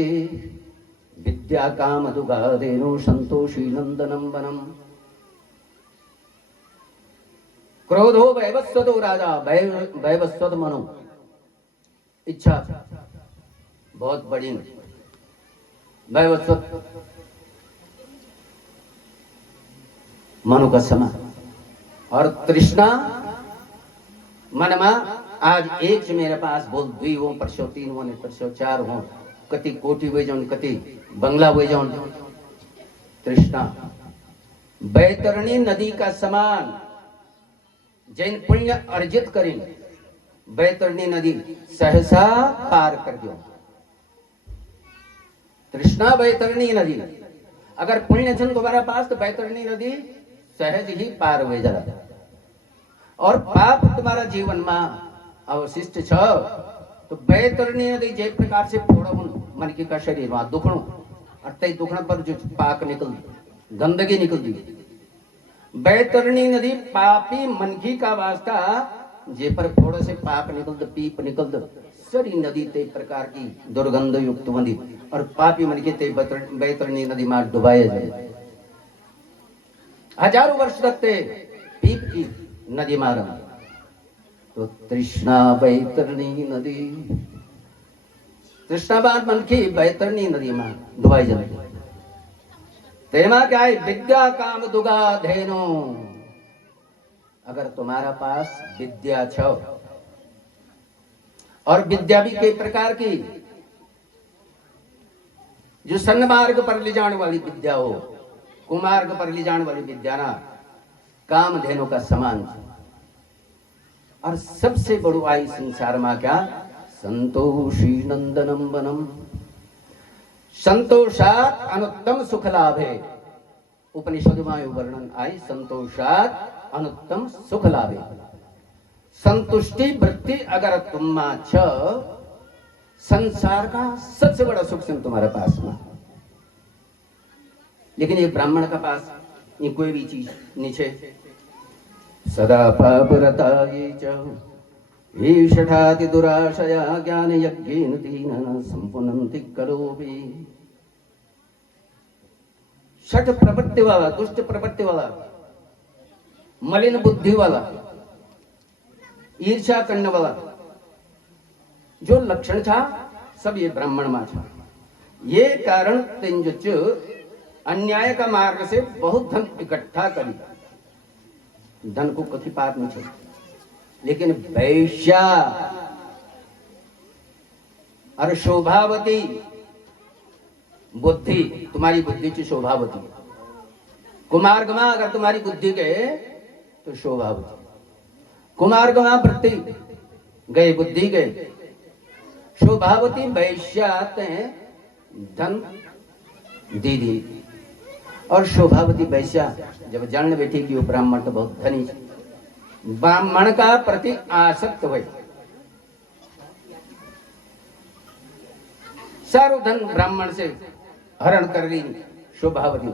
विद्या काम दुगादेनो संतोषी नंदनम वनम। क्रोधो वैवस्वतो राजा, वैवस्वत मनो इच्छा बहुत बड़ी नहीं, वैवस्वत मनु का समा, और तृष्णा मन में आज एक से मेरे पास बोल दुई हो परसों तीन हो परसों चार हो, कति कोटि हुए जाओ कति बंगला हुए जाओ। तृष्णा बैतरणी नदी का समान, जैन पुण्य अर्जित करें बैतरणी नदी सहसा पार कर दो। तृष्णा बैतरणी नदी, अगर पुण्य छन तुम्हारा पास तो बैतरणी नदी सहज ही पार हो जा। और पाप तुम्हारा जीवन में अवशिष्ट छ तो बैतरणी नदी जे प्रकार से फोड़ो मन की का शरीर में दुखणो, अतई दुखण पर जो पाक निकल गंदगी निकल दी। बैतरणी नदी पापी मनकी का वास्ता जे पर फोड़ो से पाप निकल पीप निकल सरी नदी ते प्रकार की दुर्गंध युक्त बंदी, और पापी मन के ते बैतरणी नदी में डुबाए जाए। हजारों वर्ष तक ते पीप की नदी मार तो तृष्णा बैतरणी नदी, तृष्णाबान मन की बैतरणी नदी में डुबाई जाए। तेमा क्या है, विद्या काम दुगा धेनो। अगर तुम्हारा पास विद्या छो, और विद्या भी कई प्रकार की, जो सन्मार्ग पर ले जाने वाली विद्या हो, कुमार्ग पर ले जाने वाली विद्या ना काम धेनु का समान। और सबसे बड़ो आई संसार में क्या, संतोषी नंदनम वनम। संतोषात अनुत्तम सुख लाभ है। उपनिषद में वर्णन आई, संतोषात अनुत्तम सुख लाभ है। संतुष्टि वृत्ति अगर तुम छ, संसार का सबसे बड़ा सुख सिंह तुम्हारे पास में। लेकिन ये ब्राह्मण का पास ये कोई भी चीज नीचे सदा पापरता ये च ईषठाति दुराशया ज्ञान यज्ञेन दीनः संपुनन्ति करोपि। छठ प्रवृत्ति वाला, दुष्ट प्रवृत्ति वाला, मलिन बुद्धि वाला, ईर्ष्या करने वाला जो लक्षण था सब ये ब्राह्मण में था। ये कारण तेंजुच अन्याय का मार्ग से बहुत धन इकट्ठा करी, धन को कभी पाप नहीं छोड़ा। लेकिन वैश्या और शोभावती बुद्धि, तुम्हारी बुद्धि की शोभावती, कुमार्ग में अगर तुम्हारी बुद्धि गए तो शोभावती, कुमार्ग में वृत्ति गए बुद्धि गए, शोभावती वैश्याते धन दीदी। और शोभावती वैश्या जब जानने बैठी कि वो ब्राह्मण तो बहुत धनी, ब्राह्मण का प्रति आसक्त हुए, सारो धन ब्राह्मण से हरण कर ली शोभावती।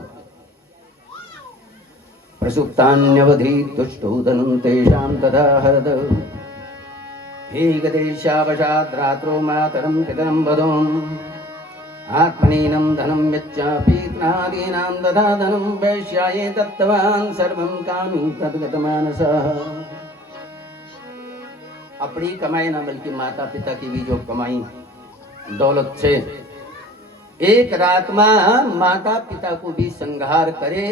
प्रसुप्तान्यवधि तुष्टो धनं तेषां तदा हरद हे गदेशावशात् रात्रो मातरं पितरं वदोम् आत्मनीनं धनं यच्चापि नादीनां ददा धनं वैश्याये दत्तवान् सर्वं कामी तद्गतमानसः। अपनी कमाई ना बल्कि माता पिता की भी जो कमाई दौलत से एक रात में माता पिता को भी संहार करे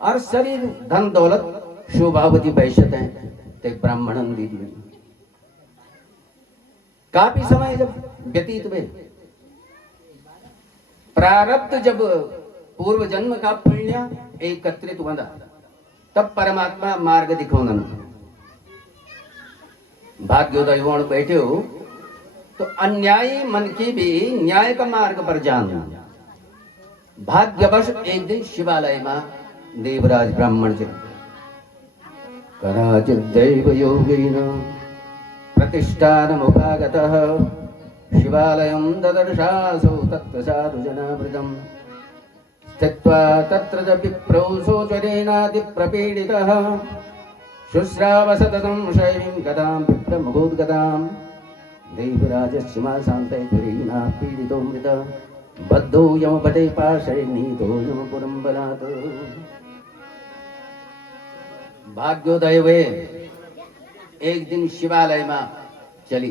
और शरीर धन दौलत शोभावती बैशत है ते ब्राह्मणन दी दी। काफी समय जब व्यतीत हुए, प्रारब्ध जब पूर्व जन्म का पुण्य एकत्रित हुआ तब परमात्मा मार्ग दिखौनन। भाग्योदय वण बैठे हो तो अन्यायी मन की भी न्याय का मार्ग पर जान। भाग्यवश एक दिन शिवालय में देवराज ब्राह्मण जी कदाचित दैव योगेन प्रतिष्ठानमुपागतः शिवालयं ददर्शासौ तत्र साधुजनामृतम् स्थित्वा तत्र च विप्रौ शोचरेणादिप्रपीडितः शुश्रावसततं शैवीं गदां विप्रमुखोद्गतां देवराजस्य मासान्ते पुरीना पीडितो मृत बद्धो यमपटे पाशे नीतो यमपुरं बलात्। भाग्योदय हुए एक दिन शिवालय में चली।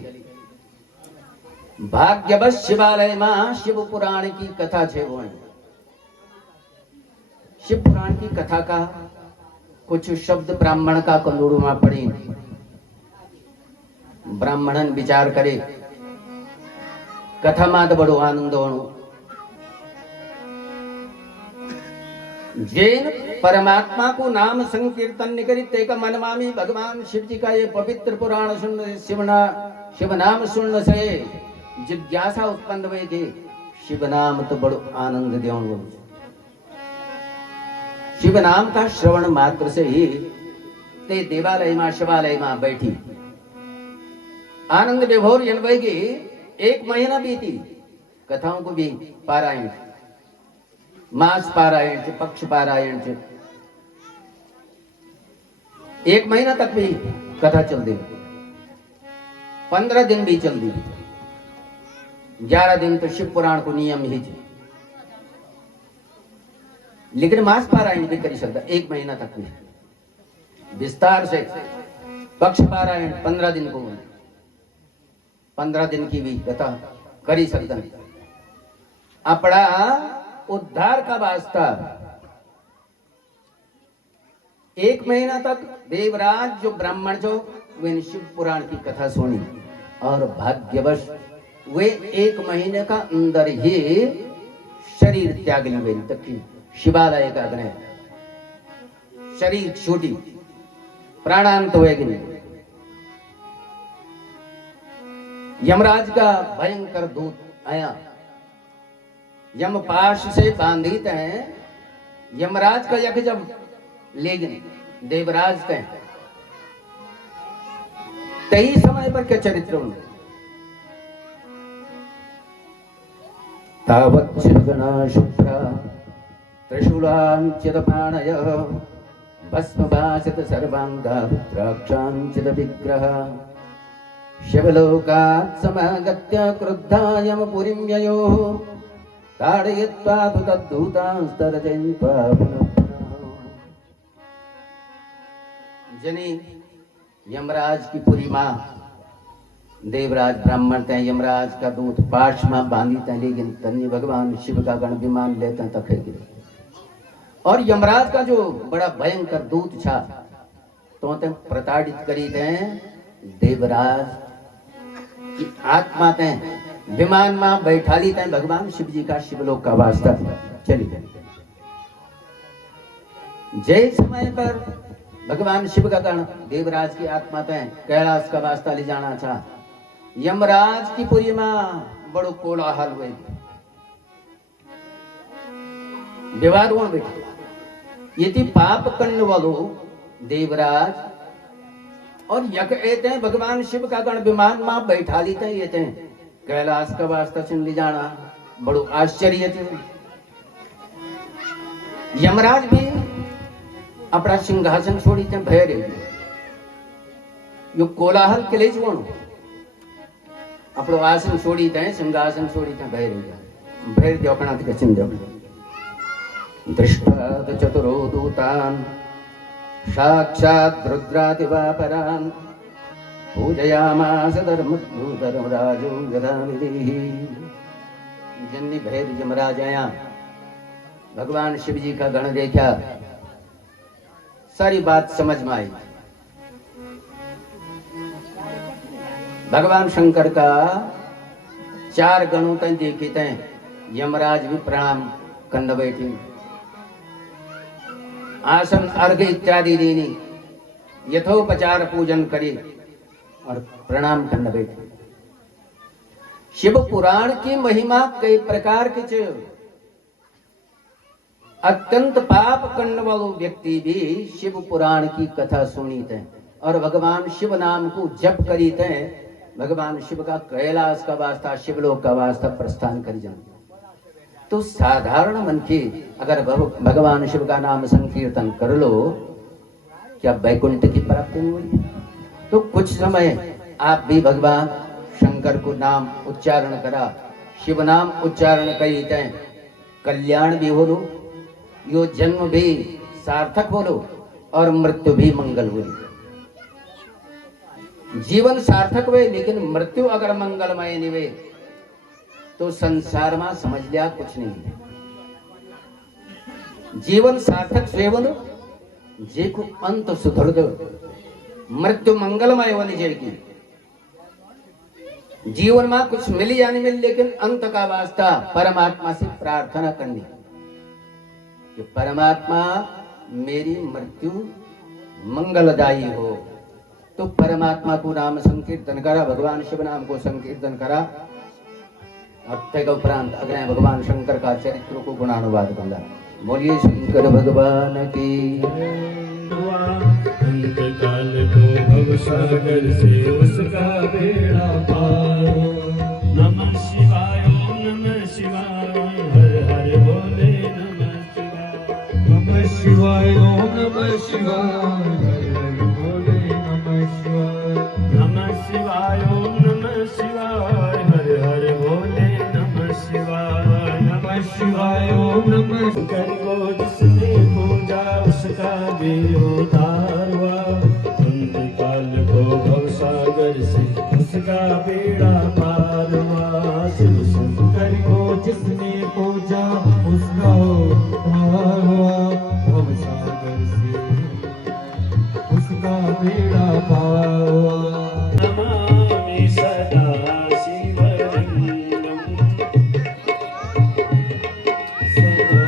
भाग्यवश शिवालय में शिव पुराण की कथा छे। वो शिव पुराण की कथा का कुछ शब्द ब्राह्मण का कंदूड़ू में पड़ी। ब्राह्मणन विचार करे कथा में तो बड़ो आनंद होनो। जैन परमात्मा को नाम संकीर्तन निकरी तेका मनमामी भगवान शिव जी का ये पवित्र पुराण सुन शिव नाम सुनने से जिज्ञासा उत्पन्न हुई कि शिव नाम तो बड़ो आनंद देवो। शिव नाम का श्रवण मात्र से ही ते देवालय में शिवालय में बैठी आनंद विभोर की एक महीना बीती। कथाओं को भी पारायण, मास पारायण से पक्ष पारायण से एक महीना तक भी कथा चल दी। 15 दिन भी चल दी। 11 दिन तो शिव पुराण को नियम ही थे, लेकिन मास पारायण भी कर सकता। एक महीना तक भी विस्तार से पक्ष पारायण 15 दिन को 15 दिन की भी कथा करी सकता। अपना उद्धार का वास्ता एक महीना तक देवराज जो ब्राह्मण जो वे शिव पुराण की कथा सुनी और भाग्यवश वे एक महीने का अंदर ही शरीर त्याग ली। तक शिवालय का ग्रह शरीर छूटी, प्राणांत हुएगी नहीं। यमराज का भयंकर दूत आया, यमपाश से बांधित है। यमराज का यज्ञ जब ले गए देवराज के तई समय पर क्या चरित्र उनका तावत् शिवगणा शुभ्रा त्रिशूलांचित प्राणयः भस्मभासित सर्वांगा रुद्राक्षांचित विग्रह शिवलोकात् समागत्य क्रुद्धायमपुरीं ययो ताडयित्वा तद्दूतांस्तरजयित्वा पुनः जनी यमराज की पुरी मां देवराज ब्राह्मण थे यमराज का दूत पाश में बांधी थे, लेकिन तन्नी भगवान शिव का गण विमान लेते तक गिरे। और यमराज का जो बड़ा भयंकर दूत था तो ते प्रताड़ित करी थे देवराज की आत्मा थे विमान में बैठा ली थे। भगवान शिव जी का शिवलोक का वास्ता चली गए। जय समय पर भगवान शिव का गण देवराज की आत्मा थे कैलाश का वास्ता ले जाना था। यमराज की पुरी में बड़ो कोलाहल हुए, विवाद हुआ बेटा। ये थी पाप करने वालों देवराज और यक एते भगवान शिव का गण विमान में बैठा ली थे। ये थे कैलाश का वास्ता सुन ले जाना बड़ो आश्चर्य थे। यमराज भी अपना सिंहासन छोड़ी ते भय रही यो कोलाहल के लिए जोणो अपनो आसन छोड़ी ते सिंहासन छोड़ी ते भय रही भय जोकणा के चिंदो दृष्टा चतुरो दूतान साक्षात् रुद्रातिवापरान पूजयामास धर्मराजो गदानिधि जन्नी भैर यमराज आया भगवान शिव जी का गण देखा सारी बात समझ में आई भगवान शंकर का 4 गणों तक देखी तय यमराज भी प्रणाम करने बैठी आसन अर्घ इत्यादि देनी यथोपचार पूजन करे और प्रणाम करने बैठे शिव पुराण की महिमा कई प्रकार की च अत्यंत पाप करने वालों व्यक्ति भी शिव पुराण की कथा सुनी थे और भगवान शिव नाम को जप करी थे भगवान शिव का कैलाश का वास्ता शिवलोक का वास्ता प्रस्थान कर जाए तो साधारण मन के अगर भगवान शिव का नाम संकीर्तन कर लो क्या वैकुंठ की प्राप्ति हुई तो कुछ समय आप भी भगवान शंकर को नाम उच्चारण करा शिव नाम उच्चारण करी तय कल्याण भी हो लो यो जन्म भी सार्थक हो लो और मृत्यु भी मंगल हो जीवन सार्थक हुए लेकिन मृत्यु अगर मंगलमय निवे तो संसार में समझ लिया कुछ नहीं जीवन सार्थक सेवन जे को अंत सुधर दो मृत्यु मंगलमय होनी चाहिए जीवन में कुछ मिल या नहीं मिल लेकिन अंत का वास्ता परमात्मा से प्रार्थना करनी कि परमात्मा मेरी मृत्यु मंगलदायी हो तो परमात्मा को नाम संकीर्तन करा भगवान शिव नाम को संकीर्तन करा अब उपरांत अग्नि भगवान शंकर का चरित्र को गुणानुवाद करना बोलिए शंकर भगवान की अंत काल को भव सागर से उसका बेड़ा पार नमः शिवाय ओम नमः शिवाय हर हर बोले नमः शिवाय ओम नमः शिवाय हर हर बोले नमः शिवाय ओम नमः शिवाय हर हर बोले नमः शिवाय ओम नमः शंकर को जिसने पूजा उसका भी उद्धार हुआ अंत काल को भव सागर से उसका बेड़ा पार हुआ शिव शंकर को जिसने पूजा उसका उद्धार हुआ भव सागर से उसका बेड़ा पार हुआ नमामि सदा शिवलिंगम सदा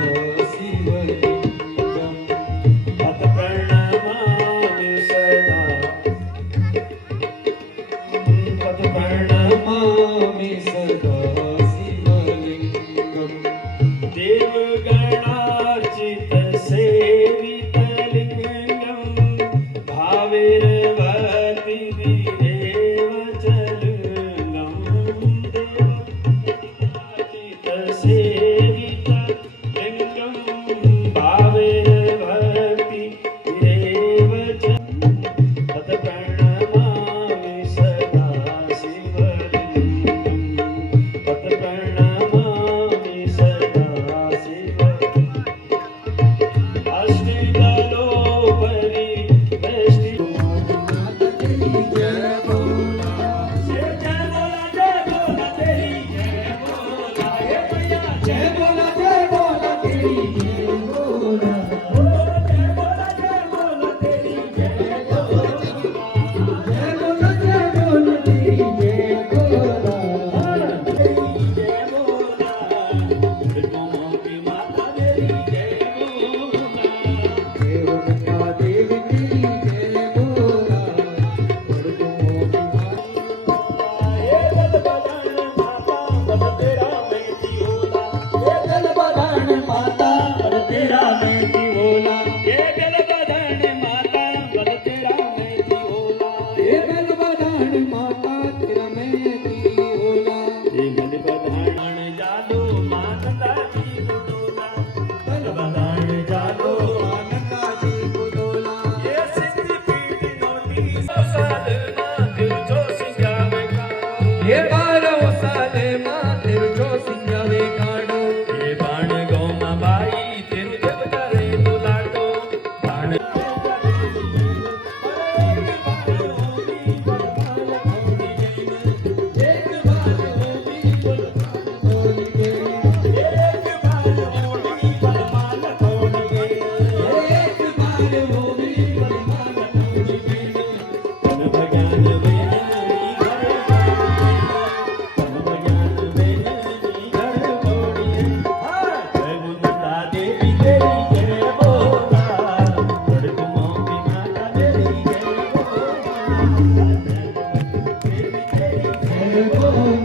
को